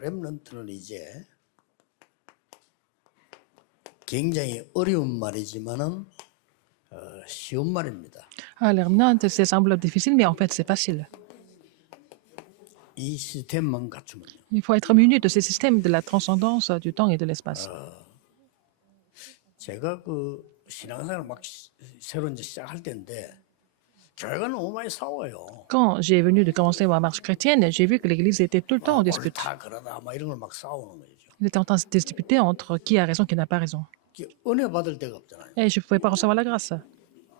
렘넌트는 이제 굉장히 어려운 말이지만은 쉬운 말입니다. Les remnants, ça semble difficile, mais en fait, c'est facile. 이 시스템만 갖추면요. Il faut être muni de ces systèmes de la transcendance du temps et de l'espace. 제가 그 신앙생활 막 새로 이제 시작할 때인데 교회가 너무 많이 싸워요. Quand j'ai venu de commencer ma marche chrétienne, j'ai vu que l'Église était tout le temps en dispute. 옳다 그러다 막 이런 걸 막 싸우는 거죠. Il était en train de se disputer entre qui a raison, qui n'a pas raison. 은혜 받을 데가 없잖아요. Et je ne pouvais pas recevoir la grâce.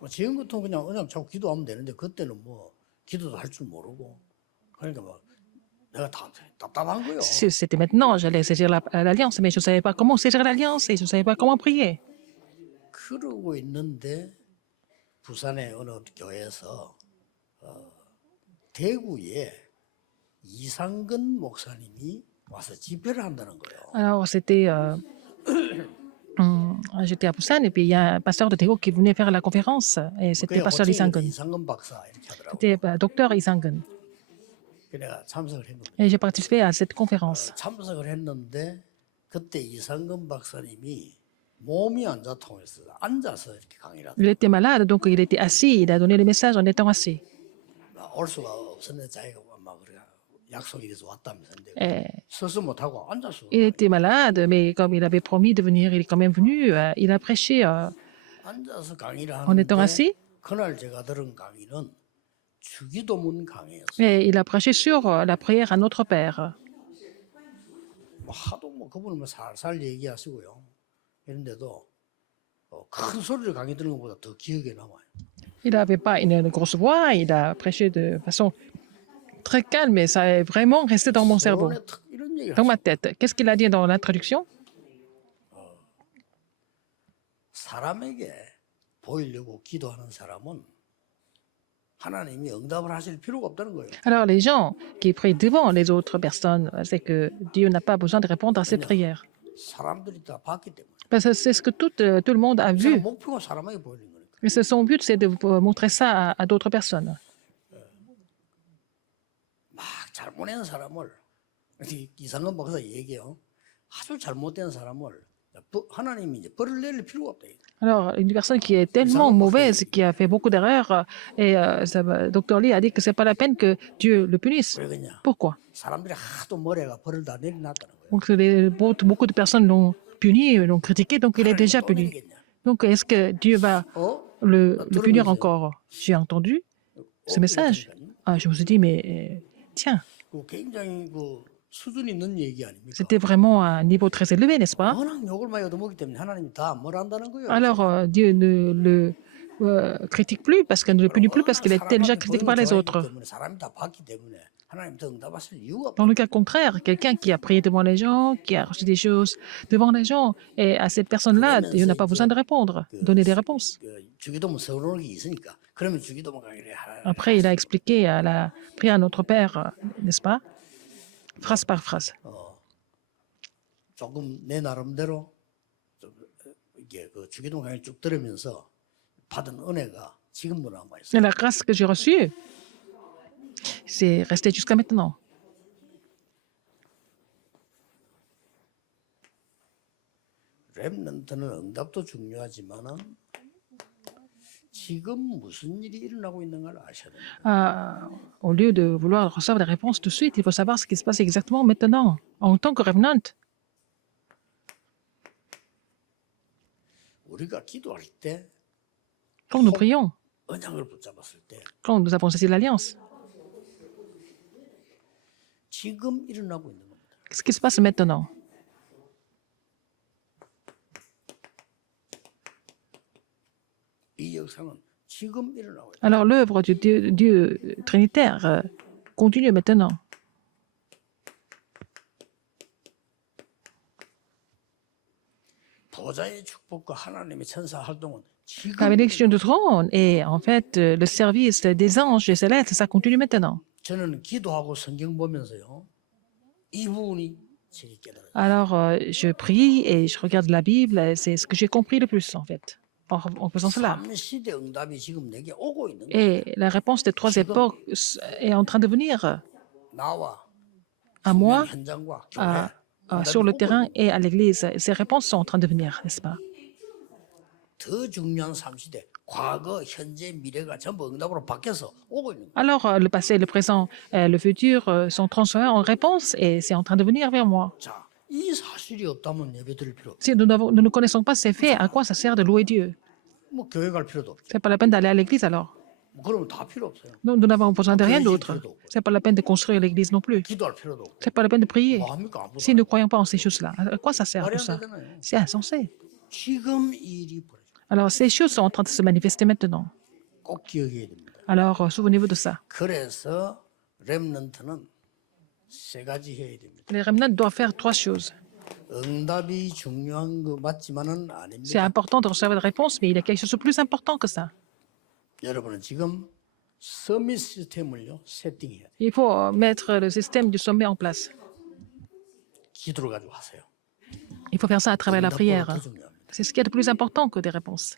지금 같으면 그냥 자꾸 기도하면 되는데 그때는 뭐 기도도 할 줄 모르고 그러니까 막 내가 답답한 거예요. Si c'était maintenant, j'allais saisir l'alliance, mais je ne savais pas comment saisir l'alliance et je ne savais pas comment prier. 그러고 있는데 부산의 어느 교회에서 대구에 이상근 목사님이 와서 집회를 한다는 거예요. Alors, j'étais à Busan et puis il y a un pasteur de Théo qui venait faire la conférence et c'était pasteur Lee Sang-gun. 이상근 박사 이렇게 하더라고요. C'était docteur Lee Sang-gun. 내가 참석을 했는데 Et j'ai participé à cette conférence. 참석을 했는데 그때 이상근 박사님이 몸이 안 좋다고 해서 앉아서 이렇게 강의를 Il était malade, donc il était assis. Il a donné le message en étant assis. 올 수가 없었는데 자기가 막 그래 약속이 돼서 왔다면서 근데 Et 서서 못하고 앉아서 il était malade, mais comme il avait promis de venir, il est quand même venu. Il a prêché 앉아서 강의를 en étant 하는데 assis. 그날 제가 들은 강의는 주기도문 강의였어요. Et il a prêché sur la prière à notre Père. 뭐 하도 뭐 그분은 뭐 살살 얘기하시고요. 이런데도 큰 소리를 강의 듣는 것보다 더 기억에 남아요. Il n'avait pas une grosse voix, il a prêché de façon très calme et ça est vraiment resté dans mon cerveau, 서론에 탁 이런 얘기를 dans ma tête. Qu'est-ce qu'il a dit dans l'introduction? 사람에게 보이려고 기도하는 사람은 하나님이 응답을 하실 필요가 없다는 거예요. Alors les gens qui prient devant les autres personnes, c'est que Dieu n'a pas besoin de répondre à ces prières. 사람들이 다 봤기 때문에. Parce que c'est ce que tout le monde a vu. 목표가 사람에게 보이는 거니까. Et son but, c'est de montrer ça à d'autres personnes. 막 잘못된 사람을 이상근 박사 얘기해요. 아주 잘못된 사람을 하나님이 이제 벌을 내릴 필요가 없다. Alors, une personne qui est tellement mauvaise, qui a fait beaucoup d'erreurs, et Dr. Lee a dit que c'est pas la peine que Dieu le punisse. 왜 그러냐? Pourquoi? 사람들이 하도 머리가 벌을 다 내려놨다는 거예요. Donc, beaucoup de personnes l'ont puni, l'ont critiqué, donc il est déjà puni. Donc, est-ce que Dieu va le punir encore? J'ai entendu ce message. Ah, je me suis dit, mais tiens, 굉장히 그 수준 있는 얘기 아닙니까? c'était vraiment à un niveau très élevé, n'est-ce pas? 워낙 욕을 많이 얻어먹기 때문에 하나님이 다 뭘 한다는 거예요. Alors, Dieu ne le critique plus, parce qu'il ne le punit plus, parce qu'il est déjà critiqué par les autres. 사람이 다 봤기 때문에 하나님 더 응답하실 이유가 없다. Dans le cas contraire, quelqu'un qui a prié devant les gens, qui a reçu des choses devant les gens, et à cette personne-là, Dieu n'a pas besoin de répondre, donner des réponses. 주기도문 세우는 게 있으니까 그러면 주기도문 강의를 Après, il a expliqué à la prière à notre Père, n'est-ce pas? Phrase par phrase. 조금 내 나름대로 좀 이게 그 주기도문 강의를 쭉 들으면서 받은 은혜가 지금도 남아 있어요. Et la grâce que j'ai reçue, c'est resté jusqu'à maintenant. 렘넌트는 응답도 중요하지만은 지금 무슨 일이 일어나고 있는 걸 아셔야 됩니다. Au lieu de vouloir recevoir des réponses tout de suite, il faut savoir ce qui se passe exactement maintenant. En tant que revenant, 우리가 기도할 때 quand nous prions, 언약을 붙잡았을 때 quand nous avons saisi l'alliance, 지금 일어나고 있는 겁니다. qu'est-ce qui se passe maintenant? 이 역사는 지금 일어나고 있다. Alors l'œuvre du Dieu trinitaire continue maintenant. 보좌의 축복과 하나님의 천사 활동은 La 지금 bénédiction du trône et en fait le service des anges et célestes, ça continue maintenant. 저는 기도하고 성경 보면서요. 이 부분이 제일 깨달아요. Alors je prie et je regarde la Bible, et c'est ce que j'ai compris le plus en fait, en faisant cela. 삼시대 응답이 지금 내게 오고 있는 거예요. Et la réponse des trois époques est en train de venir 나와 à moi, 중요한 현장과 교회, sur le 응답이 terrain 오고 et à l'église. Ces réponses sont en train de venir, n'est-ce pas? 더 중요한 3시대, 과거, 현재, 미래가 전부 응답으로 바뀌어서 오고 있는 거예요. Alors, le passé, le présent, le futur sont transformés en réponses et c'est en train de venir vers moi. 자, 이 사실이 없다면 예배 드릴 필요 없어요. Si nous ne connaissons pas ces faits, à quoi ça sert de louer Dieu? 뭐 교회 갈 필요도 없죠. C'est pas la peine d'aller à l'église alors. 뭐 그러면 다 필요 없어요. Nous n'avons besoin de rien d'autre. C'est pas la peine de construire l'église non plus. 기도할 필요도 없고. C'est pas la peine de prier. 뭐 합니까? 아무도 Si nous ne croyons pas en ces choses-là, à quoi ça sert 말이 tout 안 ça? 되잖아요. C'est insensé. 지금 이 일이 벌어져. Alors, ces choses sont en train de se manifester maintenant. 꼭 기억해야 됩니다. Alors, souvenez-vous de ça. 그래서 렘넌트는 세 가지 해야 됩니다. Les remnants doivent faire trois choses. 응답이 중요한 거 맞지만은 C'est 아닙니다. important de recevoir des réponses, mais il y a quelque chose de plus important que ça. 여러분은 지금 서밋 시스템을요 세팅해야 돼요. Il faut mettre le système du sommet en place. 기도를 가지고 하세요. Il faut faire ça à travers la 응답보다 prière. 더 중요합니다. C'est ce qui est de plus important que des réponses.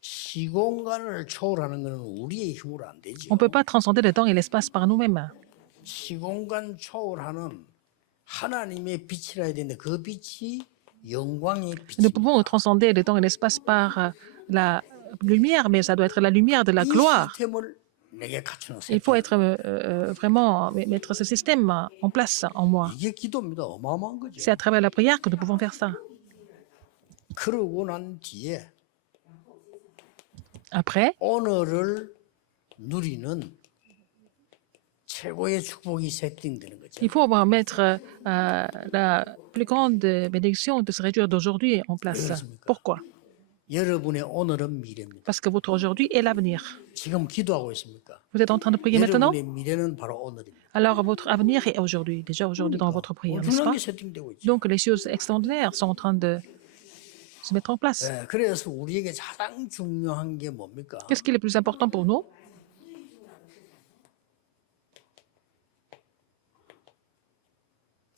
시공간을 초월하는 것은 우리의 힘으로 안 되죠. On ne peut pas transcender le temps et l'espace par nous-mêmes. 시공간 초월하는 하나님의 빛이라 해야 되는데 그 빛이 영광의 Nous 빛입니다. pouvons transcender le temps et l'espace par la lumière, mais ça doit être la lumière de la 이 gloire. 시스템을 내게 갖추는 Il faut 세팅. être vraiment mettre ce système en place en moi. 이게 기도입니다. 어마어마한 거죠. C'est à travers la prière que nous pouvons faire ça. 그러고 난 뒤에 Après, 오늘을 누리는 최고의 축복이 세팅되는 거죠. il faut mettre la plus grande bénédiction de se réjouir d'aujourd'hui en place. Pourquoi? 여러분의 오늘은 미래입니다. Parce que votre aujourd'hui est l'avenir. 지금 기도하고 있습니까? Vous êtes en train de prier maintenant? 여러분의 미래는 바로 오늘입니다. Alors votre avenir est aujourd'hui, déjà aujourd'hui dans votre prière, n'est-ce 엄청난 pas? 게 세팅되고 있죠. Donc les choses extraordinaires sont en train de se mettre en place. 네, 그래서 우리에게 가장 중요한 게 뭡니까? Qu'est-ce qui est le plus important pour nous?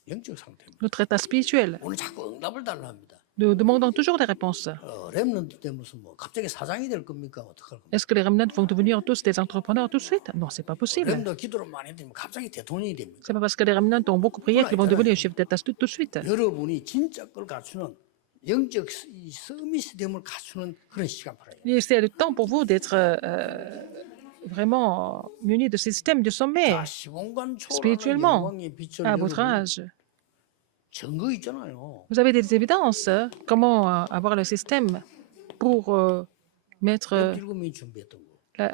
영적 상태입니다. Notre état spirituel. 오늘 자꾸 응답을 달라 합니다. Nous demandons toujours des réponses. 렘넌트 때 무슨 뭐 갑자기 사장이 될 겁니까? 어떡할 겁니까? Est-ce que les remnants vont devenir tous des entrepreneurs tout de suite? Non, c'est pas possible. 렘넌트 기도를 많이 되면 갑자기 대통령이 됩니까? C'est pas parce que les remnants ont beaucoup prié qu'ils vont devenir chefs d'État tout de suite. 여러분이 진짜 걸 갖추는 영적 이 서밋됨을 갖추는 그런 시간 바라요. Et c'est le temps pour vous d'être vraiment munis de ce système du sommet 자, 시공간 초월하는 spirituellement 영광의 빛을 à votre 여러분 âge. 증거 있잖아요. Vous avez des évidences. Comment avoir le système pour mettre 일곱명이 준비했던 거.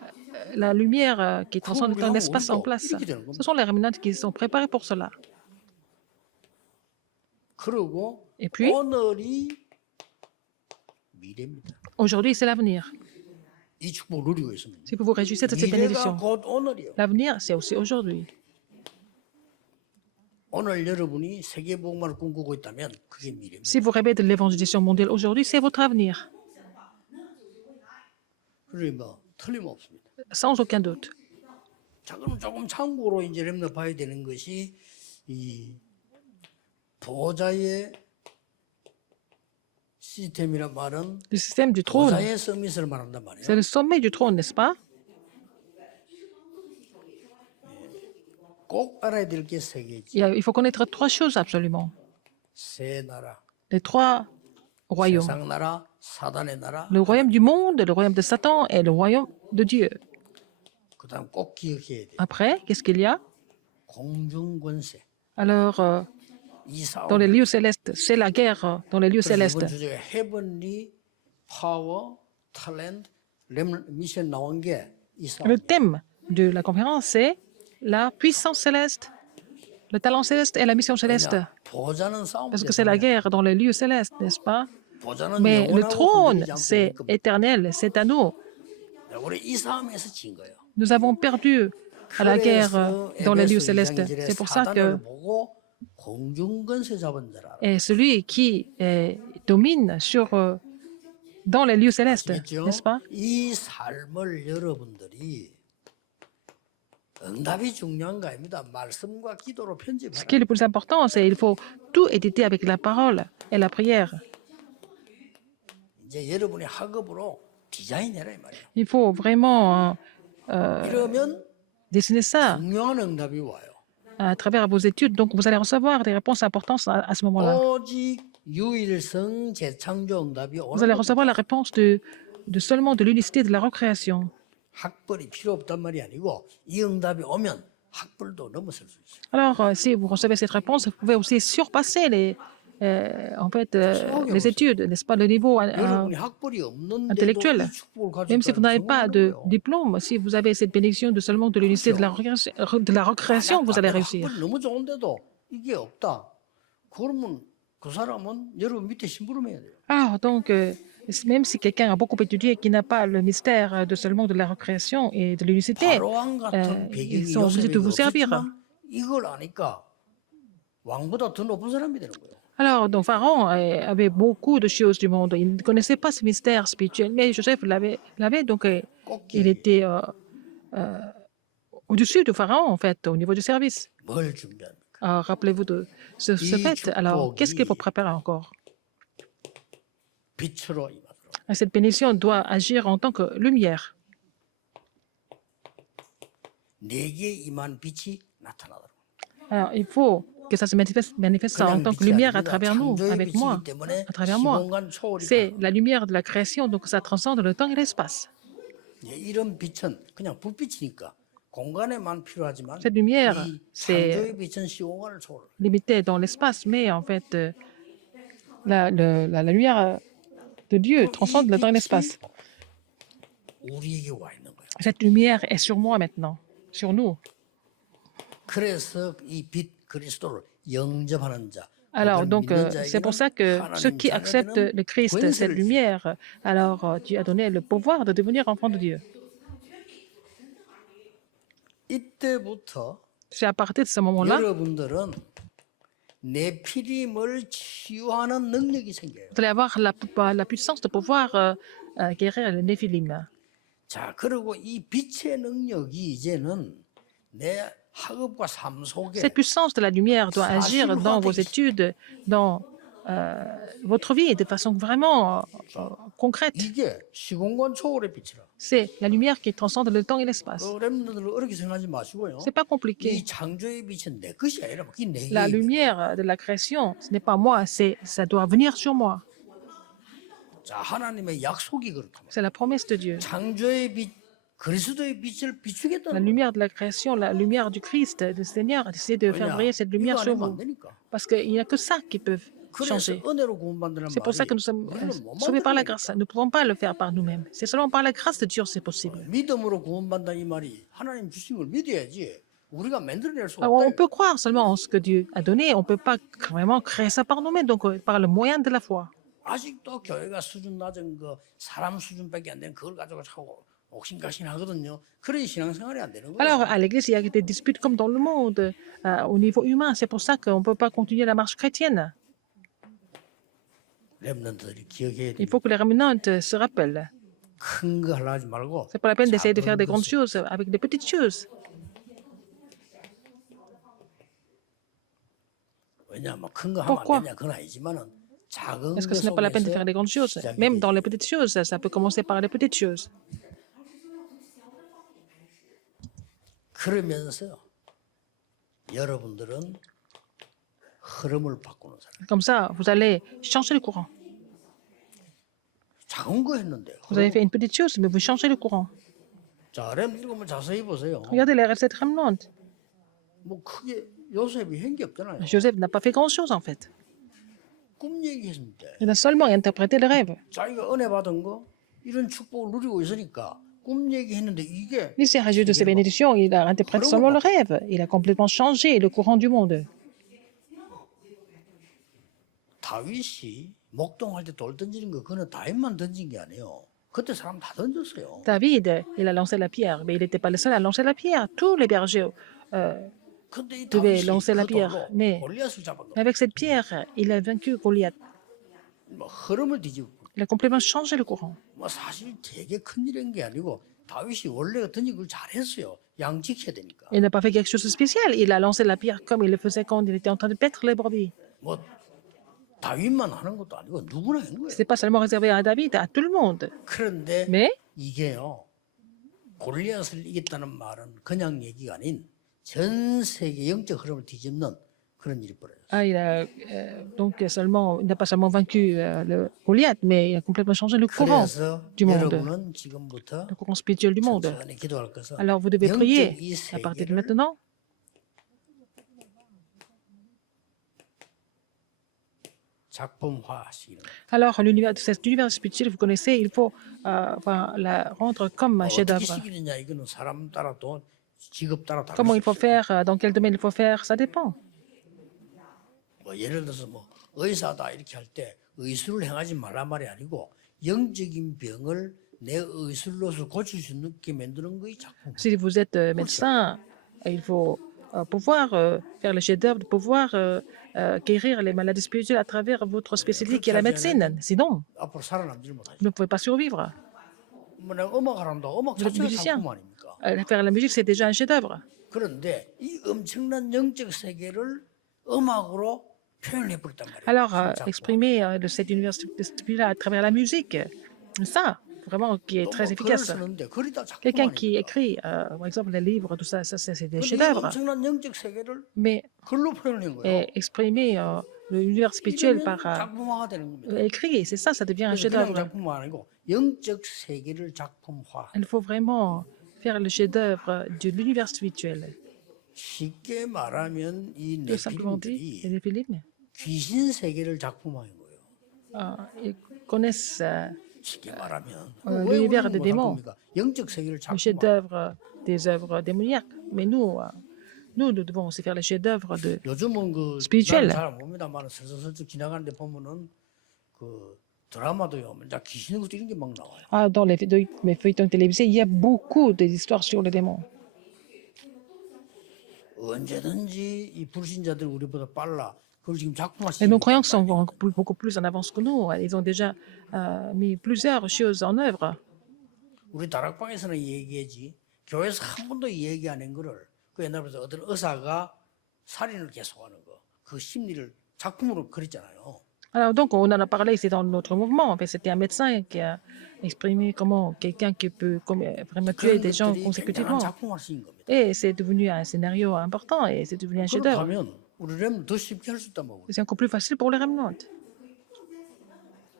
la lumière qui transcende le temps et l'espace en place? Ce sont les remnants qui sont préparés pour cela. 그리고 Et puis, 오늘이 미래입니다. aujourd'hui, c'est l'avenir. 이 축복을 누리고 있습니다. Si vous vous réjouissez de cette 미래가 bénédiction, 곧 오늘이요. l'avenir, c'est aussi aujourd'hui. 오늘 여러분이 세계복음을 꿈꾸고 있다면 그게 미래입니다. Si vous rêvez de l'évangélisation mondiale aujourd'hui, c'est votre avenir, 그러니 뭐 틀림없습니다. sans aucun doute. 자, 그럼 조금 참고로 이제 렘너 봐야 되는 것이 이 보좌의 시스템이란 말은 Le système du trône, 보좌의 서밋을 말한단 말이에요. c'est le sommet du trône, n'est-ce pas? 꼭 알아야 될 게 세 개지. Il faut connaître trois choses absolument. 세 나라, Les trois royaumes. 세상 나라, 사단의 나라. Le royaume du monde, le royaume de Satan et le royaume de Dieu. 그다음 꼭 기억해야 돼. Après, qu'est-ce qu'il y a? 공중 권세. Alors, 이 싸움. dans les lieux célestes, c'est la guerre dans les lieux 그래서 célestes. 이번 주제가 헤븐리 파워 탤런트 미션 나온 게 이 싸움. Le thème de la conférence, c'est la puissance céleste, le talent céleste et la mission céleste. 보좌는 싸움. Parce que c'est la guerre dans les lieux célestes, n'est-ce pas? 보좌는 Mais le 영원하고 trône, 흔들리지 않고 c'est 있는 겁니다. éternel, c'est à nous. 우리 이 싸움에서 진 거예요. Nous avons perdu à la guerre 그래서 dans les lieux 에베소 célestes. 2장 2절에 C'est pour ça que 사단을 보고 공중 권세 잡은 자라. est celui qui domine dans les lieux célestes, 아시겠죠? n'est-ce pas? 이 삶을 여러분들이 응답이 중요한 거 아닙니다. 말씀과 기도로 Ce 편집하라. qui est le plus important, c'est qu'il faut tout éditer avec la parole et la prière. 이제 여러분의 학업으로 디자인해라 이 말이에요. Il faut vraiment 이러면 dessinez ça 중요한 응답이 와요. à travers vos études, donc vous allez recevoir des réponses importantes à ce moment-là. 오직 유일성 재창조 응답이 Vous 오는 allez recevoir la 겁니다. réponse seulement de l'unicité de la recréation. 학벌이 필요 없단 말이 아니고 이 응답이 오면 학벌도 넘어설 수 있어요. Alors, si vous recevez cette réponse, vous pouvez aussi surpasser les études, n'est-ce pas, le niveau 여러분이 학벌이 없는데도 intellectuel. 이 축복을 가졌다는 Même si vous n'avez pas 성공하는 de 거예요. diplôme, si vous avez cette bénédiction de seulement de l'unicité de la recréation, vous allez réussir. 학벌이 너무 좋은데도 이게 없다. 그러면 그 사람은 여러분 밑에 심부름해야 돼요. Alors, donc, même si quelqu'un a beaucoup étudié et qui n'a pas le mystère de seulement de la recréation et de l'unicité, 바로왕 같은 배경이 ils sont obligés de 요셉에게 vous servir. 없었지만 이걸 아니까 왕보다 더 높은 사람이 되는 거예요. Alors, donc, Pharaon avait beaucoup de choses du monde. Il ne connaissait pas ce mystère spirituel, mais Joseph l'avait, donc il était au-dessus de Pharaon, en fait, au niveau du service. 뭘 준비합니까? Alors, rappelez-vous de ce fait. Alors, qu'est-ce qu'il faut préparer encore? 빛으로 임하도록. Cette bénédiction doit agir en tant que lumière. 내게 임한 빛이 나타나도록. Alors, il faut que ça se manifeste en tant que lumière à travers nous, avec moi, à travers moi. C'est la lumière de la création, donc ça transcende le temps et l'espace. 이런 빛은 그냥 불빛이니까 공간에만 필요하지만 Cette lumière, 이 c'est 창조의 빛은 시공간을 초월. limité dans l'espace, mais en fait, la lumière de Dieu transcende le temps et l'espace. 우리에게 와 있는 거예요. Cette lumière est sur moi maintenant, sur nous. 그래서 이 빛 그리스도를 영접하는 자. Alors, 그걸 donc, 믿는 c'est pour 자에게는 ça que ceux 하나님 qui acceptent 자녀되는 le Christ, 권세를 cette 주시고 lumière, alors Dieu a donné le pouvoir de devenir enfant de Dieu. 이때부터 C'est à partir de ce moment-là, 여러분들은 네피림을 치유하는 능력이 생겨요. vous allez avoir la puissance de pouvoir guérir le Néphilim. 자, 그리고 이 빛의 능력이 이제는 내 학업과 삶 속에 Cette puissance de la lumière doit agir dans vos études, dans votre vie, de façon vraiment concrète. 이게 시공간 초월의 빛이라. C'est la lumière qui transcende le temps et l'espace. 여러분들 어렵게 생각하지 마시고요. C'est pas compliqué. 이 창조의 빛은 내 것이 아니라 그게 내게 La 있는 lumière de la création, ce n'est pas moi, ça doit venir sur moi. 자, 하나님의 약속이 그렇다. C'est la promesse de Dieu. 창조의 빛, 그리스도의 빛을 La 비추겠다는 거예요. lumière de la création, la lumière du Christ, du Seigneur, essaie de faire 왜냐? briller cette 이거 lumière sur 아니면 안 vous. 되니까. Parce qu'il n'y a que ça qui peut 그래서 changer. 은혜로 구원받는 C'est pour ça 말이 que nous sommes 우리는 못 sauvés par la 만들어내니까. grâce. Nous ne pouvons pas le faire par nous-mêmes. C'est seulement par la grâce de Dieu c'est possible. 믿음으로 구원받는 이 말이 하나님 주신 걸 믿어야지 우리가 만들어낼 수가 Alors, on 없다. peut croire seulement en ce que Dieu a donné. On ne peut pas vraiment créer ça par nous-mêmes, donc par le moyen de la foi. 아직도 교회가 수준 낮은 거 사람 수준밖에 안 되는 그걸 가지고 자꾸 옥신각신 하거든요. 그런 신앙생활이 안 되는 Alors, 거예요. à l'Église, il y a des disputes comme dans le monde, au niveau humain. C'est pour ça qu'on ne peut pas continuer la marche chrétienne. 렘넌트들이 기억해야 Il 돼. faut que les rémanentes se rappellent. 큰거 하려 하지 말고 C'est pas la peine d'essayer de faire des 작은 grandes 것을. choses avec des petites choses. 왜냐하면 큰 거 하면 Pourquoi? 안 되냐 그건 아니지만은 작은 Est-ce que 거 ce n'est pas la peine de faire 속에서 des grandes choses? 시작이 Même 되지. dans les petites choses, ça peut commencer par les petites choses. 그러면서 여러분들은 흐름을 바꾸는 사람. Comme ça, vous allez changer le courant. 작은 거 했는데. Vous avez fait une petite chose, mais vous changez le courant. 자, 렘 읽으면 자세히 보세요. Regardez les recettes rémanentes. 뭐 크게 요셉이 한 게 없잖아요. Joseph n'a pas fait grand-chose, en fait. 꿈 얘기했는데 Il a seulement interprété le rêve. 자기가 은혜 받은 거 이런 축복을 누리고 있으니까 꿈 얘기했는데 이게 Il s'est réjoui de ses bénédictions, il a interprété seulement le rêve. Il a complètement changé le courant du monde. 다윗이 목동할 때 돌 던지는 거 그거는 다윗만 던진 게 아니에요. 그때 사람 다 던졌어요. David, il a lancé la pierre, mais il n'était pas le seul à lancer la pierre. Tous les bergers 근데 이 devaient 다윗이 lancer la 그 pierre. 돌로 Mais 골리앗을 잡은 거. avec cette pierre, il a vaincu Goliath. 뭐 흐름을 뒤집고. Il a complètement changé le courant. 뭐 사실 되게 큰 일인 게 아니고 다윗이 원래 던진 걸 잘했어요. 양직해야 되니까. Il n'a pas fait quelque chose de spécial. Il a lancé la pierre comme il le faisait quand il était en train de paître les brebis. 뭐 다윗만 하는 것도 아니고 누구나 한 거예요. Ce n'est pas seulement réservé à David, à tout le monde. 그런데 Mais 이게요 골리앗을 이겼다는 말은 그냥 얘기가 아닌 전 세계 영적 흐름을 뒤집는 그런 일이 벌어졌어요. Ah, il n'a pas seulement vaincu le Goliath, mais il a complètement changé le courant 그래서 du monde, 여러분은 지금부터 le courant spirituel du monde. 천천히 기도할 것은 Alors vous devez 영적 prier 이 à partir de 세계를 maintenant. 작품화하시는 거예요. Alors cet univers spirituel, vous connaissez, il faut la rendre comme un 어떻게 chef-d'œuvre. 시키느냐 이거는 사람 따라 또 직업 따라 다를 Comment 수 il faut 있어요. faire, dans quel domaine il faut faire, ça dépend. 뭐 예를 들어서 뭐 의사다 이렇게 할 때 의술을 행하지 말란 말이 아니고 영적인 병을 내 의술로서 고칠 수 있게 만드는 거이 작품. Si vous êtes médecin, il faut pouvoir faire le chef-d'œuvre, de pouvoir guérir les maladies spirituelles à travers votre spécialité qui est la médecine. Sinon, 앞으로 살아남지 못하죠. vous ne pouvez pas survivre. 뭐 내가 음악을 한다. 음악 Vous êtes 자체가 musicien. 작품 아닙니까? Faire la musique, c'est déjà un chef-d'œuvre. 그런데 이 엄청난 영적 세계를 음악으로 표현해 버렸단 말이에요. Alors, 작품. exprimer cet univers spirituel à travers la musique, ça, vraiment, qui est 또 très 뭐 글을 efficace. 쓰는데 글이 다 작품 Quelqu'un qui 아닙니까? écrit, par exemple, les livres, tout ça, c'est des 근데 이 chefs-d'œuvre. 엄청난 영적 세계를 Mais 글로 표현한 거예요. exprimer l'univers spirituel 이러면 par 작품화가 되는 겁니다. écrit, c'est ça, ça devient un 그래서 그냥 chef-d'œuvre. 작품화 아니고 영적 세계를 작품화. Il faut vraiment faire le chef-d'œuvre de l'univers spirituel. 쉽게 말하면 이 Tout simplement dit, 네필들이 les Philippines, 귀신 세계를 작품화한 거예요. ils connaissent 쉽게 말하면 왜 l'univers des 우리는 démons. 못할 겁니까? 영적 세계를 le 작품화. chef-d'œuvre des œuvres démoniaques. Mais nous devons aussi faire le chef-d'œuvre de 요즘은 그 spirituel. 잘안 봅니다만 슬슬 지나가는데 보면은 그 드라마도요. 이제 귀신 것도 이런 게 막 나와요. Ah, dans les feuilletons télévisés, il y a beaucoup d'histoires sur les démons. 언제든지 이 불신자들 우리보다 빨라. 그걸 지금 작품화 Et nos croyants sont beaucoup plus en avance que nous. Ils ont déjà mis plusieurs choses en œuvre. 우리 다락방에서는 얘기하지 교회에서 한 번도 얘기 안 한 거를 그 옛날부터 어떤 의사가 살인을 계속하는 거 그 심리를 작품으로 그렸잖아요. Alors donc, on en a parlé ici dans notre mouvement. En fait, c'était un médecin qui a exprimé comment quelqu'un qui peut vraiment tuer 그런 des gens 것들이 굉장한 consécutivement. 작품화 쓰인 겁니다. Et c'est devenu un scénario important et c'est devenu un chef-d'œuvre. 그렇다면 우리는 더 쉽게 할 수 있단 말이에요. C'est encore plus facile pour les remnants.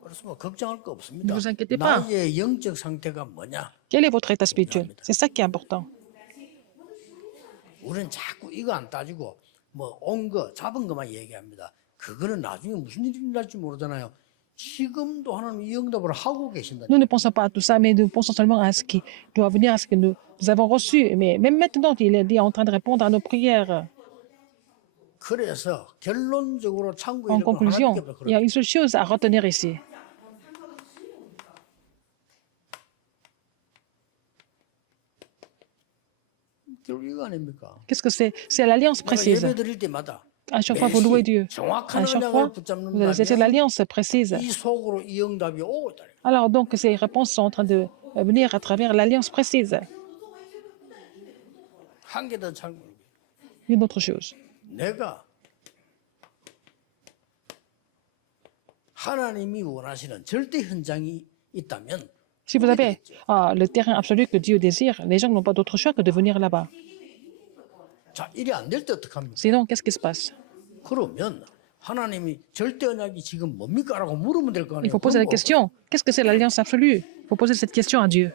그래서 뭐 걱정할 거 Ne 없습니다. vous inquiétez pas. 나의 영적 상태가 뭐냐? Quel est votre état spirituel? C'est ça qui est important. 우리는 자꾸 이거 안 따지고 뭐 온 거 잡은 것만 얘기합니다. 그거는 나중에 무슨 일이 날지 모르잖아요. 지금도 하나님 이 응답을 하고 계신다. Nous ne pensons pas à tout ça, mais nous pensons seulement à ce qui doit venir, à ce que nous avons reçu. Mais même maintenant, il est en train de répondre à nos prières. 그래서 결론적으로 창고에 En 이르면 conclusion, 하나님께서 il y a 그러죠. une seule chose à retenir ici. 결국 이거 아닙니까? Qu'est-ce que c'est? C'est l'alliance 내가 précise. 예배 드릴 때마다 À chaque fois, vous louez Dieu. 정확한 À chaque 언약을 fois, 붙잡는 vous allez saisir 다면 l'alliance précise. 이 속으로 이 응답이 오고 있다. Alors donc, ces réponses sont en train de venir à travers l'alliance précise. 한 개 더 참. Une autre chose. 내가 하나님이 원하시는 절대 현장이 있다면 Si vous avez le terrain absolu que Dieu désire, les gens n'ont pas d'autre choix que de venir là-bas. 자, 일이 안 될 때 어떡합니까? Sinon, qu'est-ce qui se passe? 그러면 하나님이 절대 언약이 지금 뭡니까라고 물으면 될 거 Il 아니에요. faut poser la 그럼 뭐, question. Qu'est-ce que c'est l'alliance absolue? Il faut poser cette question à Dieu.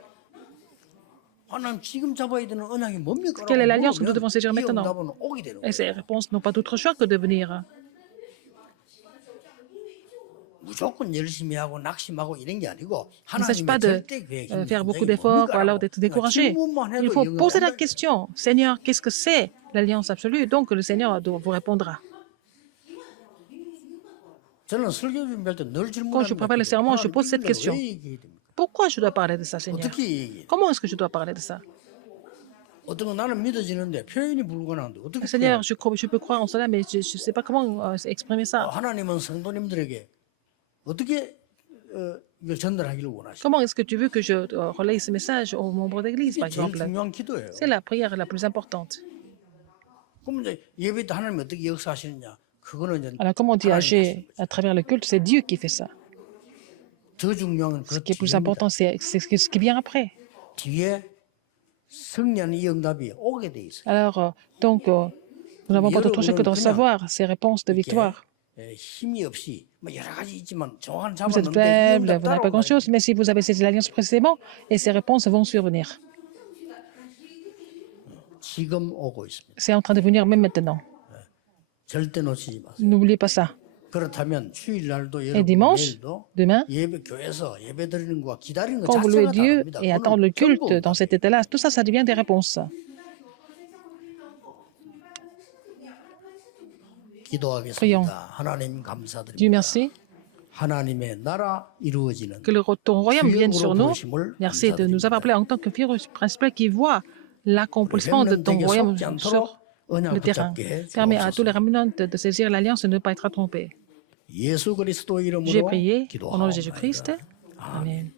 하나님 지금 잡아야 되는 언약이 뭡니까라고 Quelle est l'alliance que nous 물으면 devons saisir 이 maintenant? 응답은 오게 되는 Et ces 거예요. réponses n'ont pas d'autre choix que de venir. 무조건 열심히 하고 낙심하고 이런 게 아니고 Il ne s'agit pas 하나님의 de 절대 계획이 faire beaucoup 현장이 d'efforts ou alors 뭡니까라고 d'être découragé. 질문만 해도 Il faut 이 poser la 응답이 question. Seigneur, qu'est-ce que c'est l'alliance absolue? Donc le Seigneur vous répondra. 저는 설교 준비할 때 늘 Quand je prépare le sermon, je pose cette question. 왜 얘기해야 됩니까? Pourquoi je dois parler de ça, Seigneur? 어떻게 얘기해? Comment est-ce que je dois parler de ça? 어떤 건 나는 믿어지는데 표현이 불가능한데 어떻게 Seigneur, 표현해? je peux croire en cela, mais je ne sais pas comment exprimer ça. 하나님은 성도님들에게 어떻게 이걸 전달하기를 원하시죠? Comment est-ce que tu veux que je relaye ce message aux membres d'église, par 이게 제일 exemple? 중요한 기도예요. C'est la prière la plus importante. 그럼 이제 예배 때 하나님 어떻게 역사하시느냐? 그거는 이제 Alors, comment Dieu 하나님 agit à travers le culte? C'est Dieu qui fait ça. 더 중요한 건 Ce 그 qui est plus 뒤입니다. important, c'est ce qui vient après. 뒤에 성령 이 응답이 오게 돼 있어요. Alors, nous n'avons pas d'autre choix que de recevoir ces réponses de victoire. 힘이 없이 뭐 여러 가지 있지만 정한 Vous êtes 잡았는데 이 faible, 응답 vous n'avez pas 따라오는 grand-chose, mais si vous avez saisi l'alliance précédemment, et ces réponses vont survenir. 지금 오고 있습니다. C'est en train de venir même maintenant. 절대 놓치지 마세요. N'oubliez pas ça. 그렇다면 주일 날도 Et 여러분 dimanche, 내일도 demain, 예배 교회에서 예배 드리는 거와 기다리는 거 quand vous louez 자체가 Dieu 다릅니다. et attendre le 그거는 culte dans 결국 cet état-là, tout ça, ça devient des réponses. 기도하겠습니다. 하나님 Dieu 감사드립니다. merci. 하나님의 나라 이루어지는 Que ton royaume vienne sur nous. 부르심을 Merci de nous avoir appelés en tant que virus principal qui voit l'accomplissement de ton royaume sur le terrain. Permets à tous les remnants de saisir l'alliance et de ne pas être trompés. 예수 그리스도 J'ai 이름으로 prié au nom de Jésus-Christ. 기도하옵나이다. Amen.